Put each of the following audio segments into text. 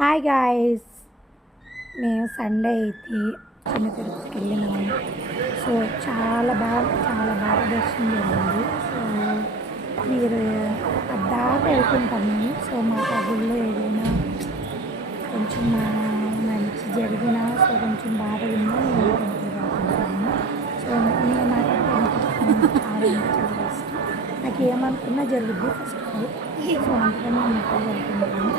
Hi guys, మేము Sunday అయితే చిన్న తిరుపతికి వెళ్ళినాము. సో చాలా బాగా దర్శనం జరిగింది. సో మీరు దాకా వెళ్తుంటాము. సో మాకు ఆ గుళ్ళో ఏదైనా కొంచెం మంచి జరిగినా సో కొంచెం బాధగా ఉన్నా మేము టెంపుల్ వెళ్తుంటాము. సో నేను నాకు చాలా ఇష్టం. నాకు ఏమనుకున్నా జరుగుద్ది ఫస్ట్ ఆఫ్ ఆల్. సో అందుకని నేను ఎక్కువ వెళ్తుంటాను.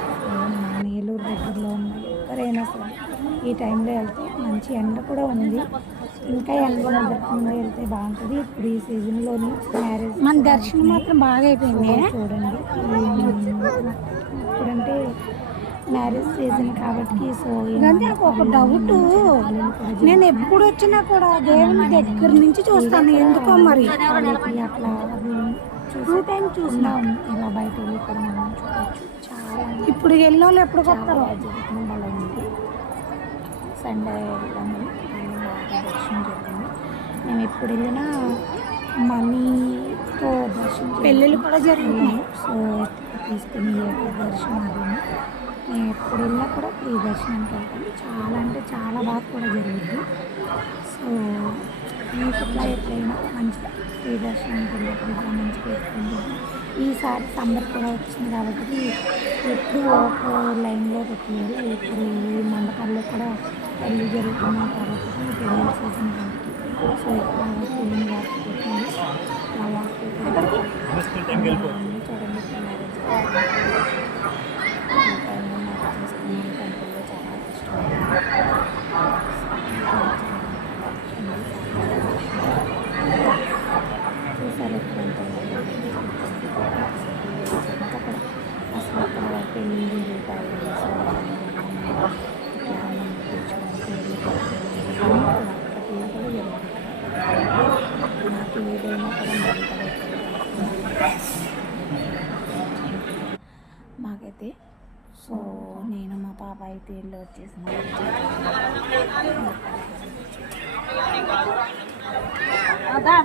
మా ఏలూరు దగ్గరలో ఉన్న ఎవరైనా సరే ఈ టైంలో వెళ్తే మంచి ఎండ కూడా ఉంది. ఇంకా ఎండ దర్శనంగా వెళ్తే బాగుంటుంది. ఇప్పుడు ఈ సీజన్లోని మ్యారేజ్ మన దర్శనం మాత్రం బాగా అయిపోయింది. చూడండి ఇప్పుడంటే మ్యారేజ్ సీజన్ కాబట్టి సో ఇదంటే ఒక డౌట్. నేను ఎప్పుడు వచ్చినా కూడా దేవుని దగ్గర నుంచి చూస్తాను. ఎందుకో మరి అట్లా చూసే టైం చూసినాం. ఇలా బయట వెళ్ళి కూడా మనం చూడవచ్చు. చాలా ఇప్పుడు వెళ్ళిన వాళ్ళు ఎప్పుడు కొత్తారు జరుగుతుంది. మళ్ళీ ఉంది సండే వెళ్ళాము. దర్శనం జరిగింది. మేము ఎప్పుడు వెళ్ళినా మనీతో దర్శనం పెళ్ళిళ్ళు కూడా జరిగినాయి. సో తీసుకుని దర్శనం అయింది. మేము ఎప్పుడు వెళ్ళినా కూడా ఫ్రీ దర్శనానికి వెళ్తాము. చాలా అంటే చాలా బాగా కూడా జరుగుద్ది. సో మీకు ఇట్లా ఎట్లయినా మంచిగా ఫ్రీ దర్శనానికి వెళ్ళినప్పుడు ఇట్లా మంచిగా ఎక్కుతుంది. ఈసారి సమ్మర్ కూడా వచ్చింది కాబట్టి ఎప్పుడు ఒక లైన్లో పెట్టలేదు. ఇప్పుడు ఈ మండపాల్లో కూడా పెళ్ళి జరుగుతున్నాయి కాబట్టి పెళ్ళి సీజన్ కాబట్టి సో ఎక్కువ పెళ్ళిని వాక్ పెట్టాలి. అలా వాక్ చూడండి చేసుకున్నాను. టెంపుల్లో చాలా ఇష్టం. చూసారు ఎప్పుడంటే ఇంకా కూడా అసలు అక్కడ పెళ్ళి జరుగుతాయి. సో ఇట్లా మనం తెచ్చుకోవాలి పెళ్ళి ప్రతి కూడా జరుగుతుంది. నాకు ఏదైనా కూడా మాకైతే సో నేను మా పాప అయితే ఇల్లు వచ్చేసిన అదా